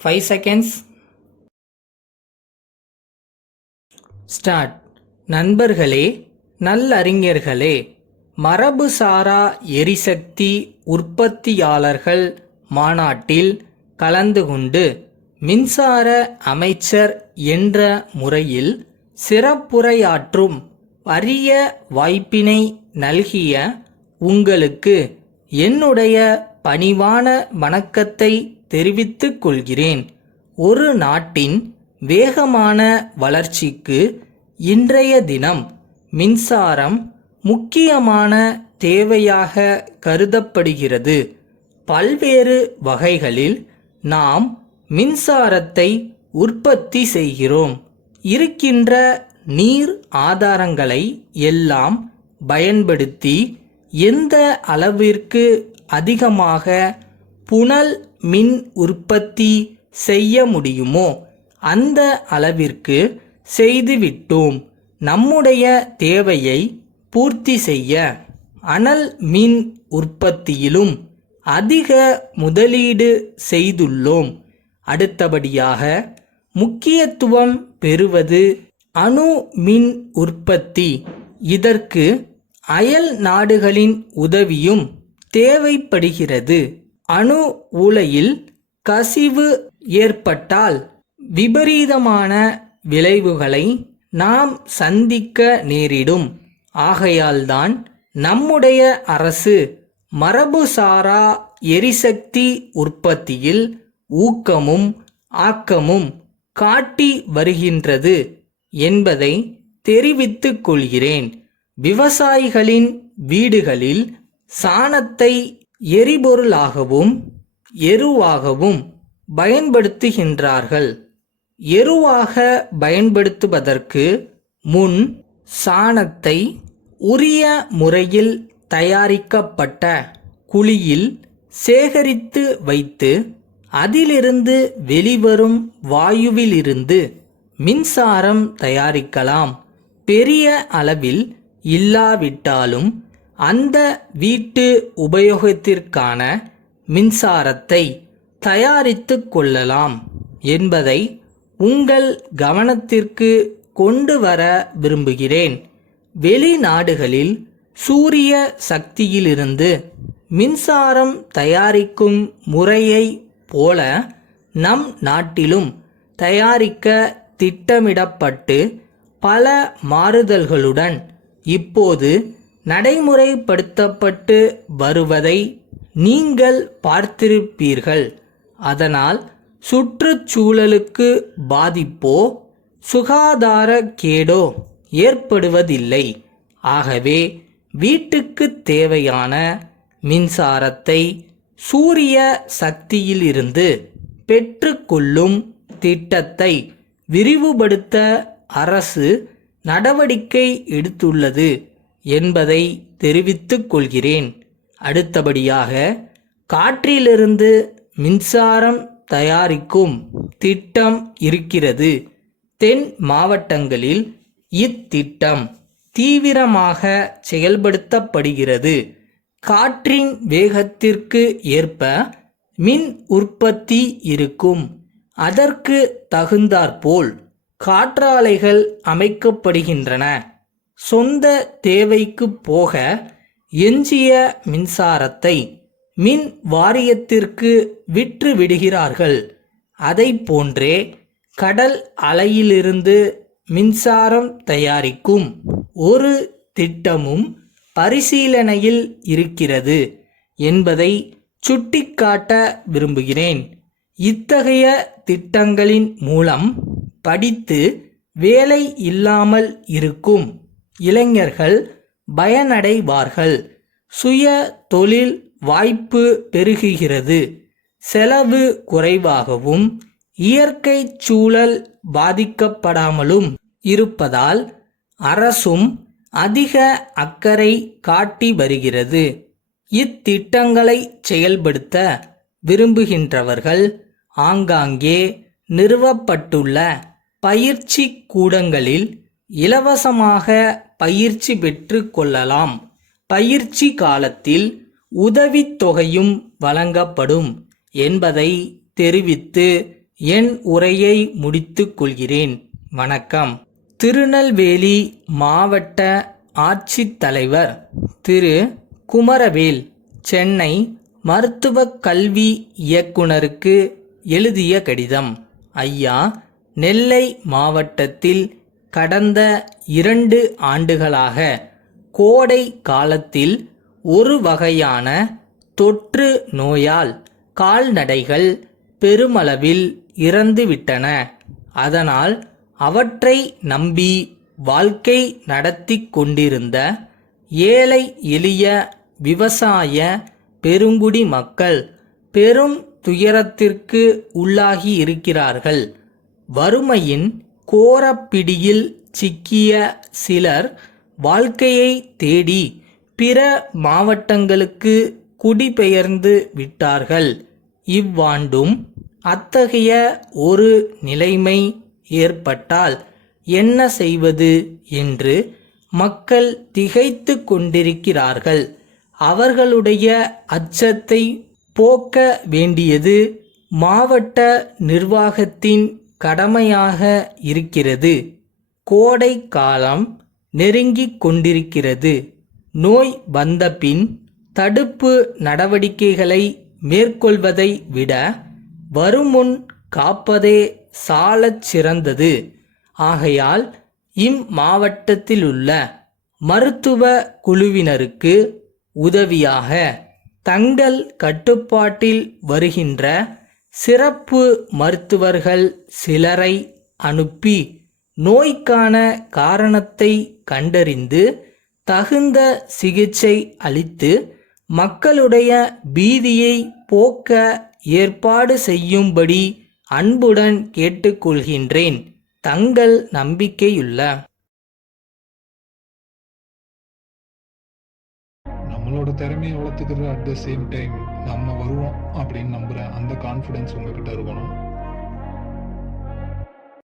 5 seconds. Start. நண்பர்களே, நல்லறிஞர்களே, மரபுசாரா எரிசக்தி உற்பத்தியாளர்கள் மாநாட்டில் கலந்து கொண்டு மின்சார அமைச்சர் என்ற முறையில் சிறப்புரையாற்றும் அரிய வாய்ப்பினை நல்கிய உங்களுக்கு என்னுடைய பணிவான வணக்கத்தை தெரிவித்துக் கொள்கிறேன். ஒரு நாட்டின் வேகமான வளர்ச்சிக்கு இன்றைய தினம் மின்சாரம் முக்கியமான தேவையாக கருதப்படுகிறது. பல்வேறு வகைகளில் நாம் மின்சாரத்தை உற்பத்தி செய்கிறோம். இருக்கின்ற நீர் ஆதாரங்களை எல்லாம் பயன்படுத்தி எந்த அளவிற்கு அதிகமாக புனல் மின் உற்பத்தி செய்ய முடியுமோ அந்த அளவிற்கு செய்துவிட்டோம். நம்முடைய தேவையை பூர்த்தி செய்ய அனல் மின் உற்பத்தியிலும் அதிக முதலீடு செய்துள்ளோம். அடுத்தபடியாக முக்கியத்துவம் பெறுவது அணு மின் உற்பத்தி. இதற்கு அயல் நாடுகளின் உதவியும் தேவைப்படுகிறது. அணு உலையில் கசிவு ஏற்பட்டால் விபரீதமான விளைவுகளை நாம் சந்திக்க நேரிடும். ஆகையால்தான் நம்முடைய அரசு மரபுசாரா எரிசக்தி உற்பத்தியில் ஊக்கமும் ஆக்கமும் காட்டி வருகின்றது என்பதை தெரிவித்துக் கொள்கிறேன். விவசாயிகளின் வீடுகளில் சாணத்தை எரிபொருளாகவும் எருவாகவும் பயன்படுத்துகின்றார்கள். எருவாக பயன்படுத்துவதற்கு முன் சாணத்தை உரிய முறையில் தயாரிக்கப்பட்ட குழியில் சேகரித்து வைத்து அதிலிருந்து வெளிவரும் வாயுவிலிருந்து மின்சாரம் தயாரிக்கலாம். பெரிய அளவில் இல்லாவிட்டாலும் அந்த வீட்டு உபயோகத்திற்கான மின்சாரத்தை தயாரித்து கொள்ளலாம் என்பதை உங்கள் கவனத்திற்கு கொண்டு வர விரும்புகிறேன். வெளிநாடுகளில் சூரிய சக்தியிலிருந்து மின்சாரம் தயாரிக்கும் முறையை போல நம் நாட்டிலும் தயாரிக்க திட்டமிடப்பட்டு பல மாறுதல்களுடன் இப்போது நடைமுறைப்படுத்தப்பட்டு வருவதை நீங்கள் பார்த்திருப்பீர்கள். அதனால் சுற்றுச்சூழலுக்கு பாதிப்போ சுகாதார கேடோ ஏற்படுவதில்லை. ஆகவே வீட்டுக்கு தேவையான மின்சாரத்தை சூரிய சக்தியிலிருந்து பெற்றுக்கொள்ளும் திட்டத்தை விரிவுபடுத்த அரசு நடவடிக்கை எடுத்துள்ளது என்பதை தெரிவித்துக் கொள்கிறேன். அடுத்தபடியாக காற்றிலிருந்து மின்சாரம் தயாரிக்கும் திட்டம் இருக்கிறது. தென் மாவட்டங்களில் இத்திட்டம் தீவிரமாக செயல்படுத்தப்படுகிறது. காற்றின் வேகத்திற்கு ஏற்ப மின் உற்பத்தி இருக்கும். அதற்கு தகுந்தாற்போல் காற்றாலைகள் அமைக்கப்படுகின்றன. சொந்த தேவைக்கு போக எஞ்சிய மின்சாரத்தை மின் வாரியத்திற்கு விற்று விடுகிறார்கள். அதை போன்றே கடல் அலையிலிருந்து மின்சாரம் தயாரிக்கும் ஒரு திட்டமும் பரிசீலனையில் இருக்கிறது என்பதை சுட்டிக்காட்ட விரும்புகிறேன். இத்தகைய திட்டங்களின் மூலம் படித்து வேலை இல்லாமல் இருக்கும் இளைஞர்கள் பயனடைவார்கள். சுய தொழில் வாய்ப்பு பெருகுகிறது. செலவு குறைவாகவும் இயற்கை சூழல் பாதிக்கப்படாமலும் இருப்பதால் அரசும் அதிக அக்கறை காட்டி வருகிறது. இத்திட்டங்களை செயல்படுத்த விரும்புகின்றவர்கள் ஆங்காங்கே நிறுவப்பட்டுள்ள பயிற்சி கூடங்களில் இலவசமாக பயிற்சி பெற்று கொள்ளலாம். பயிற்சி காலத்தில் உதவித்தொகையும் வழங்கப்படும் என்பதை தெரிவித்து என் உரையை முடித்துக் கொள்கிறேன். வணக்கம். திருநெல்வேலி மாவட்ட ஆட்சித்தலைவர் திரு குமரவேல் சென்னை மருத்துவக் கல்வி இயக்குனருக்கு எழுதிய கடிதம். ஐயா, நெல்லை மாவட்டத்தில் கடந்த 2 ஆண்டுகளாக கோடை காலத்தில் ஒரு வகையான தொற்று நோயால் கால்நடைகள் பெருமளவில் இறந்துவிட்டன. அதனால் அவற்றை நம்பி வாழ்க்கை நடத்தி கொண்டிருந்த ஏழை எளிய விவசாய பெருங்குடி மக்கள் பெரும் துயரத்திற்கு உள்ளாகி இருக்கிறார்கள். வறுமையின் கோரப்பிடியில் சிக்கிய சிலர் வாழ்க்கையை தேடி பிற மாவட்டங்களுக்கு குடிபெயர்ந்து விட்டார்கள். இவ்வாண்டும் அத்தகைய ஒரு நிலைமை ஏற்பட்டால் என்ன செய்வது என்று மக்கள் திகைத்து கொண்டிருக்கிறார்கள். அவர்களுடைய அச்சத்தை போக்க வேண்டியது மாவட்ட நிர்வாகத்தின் கடமையாக இருக்கிறது. கோடை காலம் நெருங்கிக் கொண்டிருக்கிறது. நோய் வந்தபின் தடுப்பு நடவடிக்கைகளை மேற்கொள்வதை விட வருமுன் காப்பதே சாலச் சிறந்தது. ஆகையால் இம்மாவட்டத்திலுள்ள மருத்துவ குழுவினருக்கு உதவியாக தங்கள் கட்டுப்பாட்டில் வருகின்ற சிறப்பு மருத்துவர்கள் சிலரை அனுப்பி நோய்க்கான காரணத்தை கண்டறிந்து தகுந்த சிகிச்சை அளித்து மக்களுடைய பீதியை போக்க ஏற்பாடு செய்யும்படி அன்புடன் கேட்டுக்கொள்கின்றேன். தங்கள் நம்பிக்கையுள்ள நம்மளோட திறமையை வளர்த்துக்கிறது அட் த சேம் டைம் நம்ம வருவோம் அப்படின்னு நம்புறேன். அந்த கான்ஃபிடன்ஸ் உங்ககிட்ட இருக்கணும்.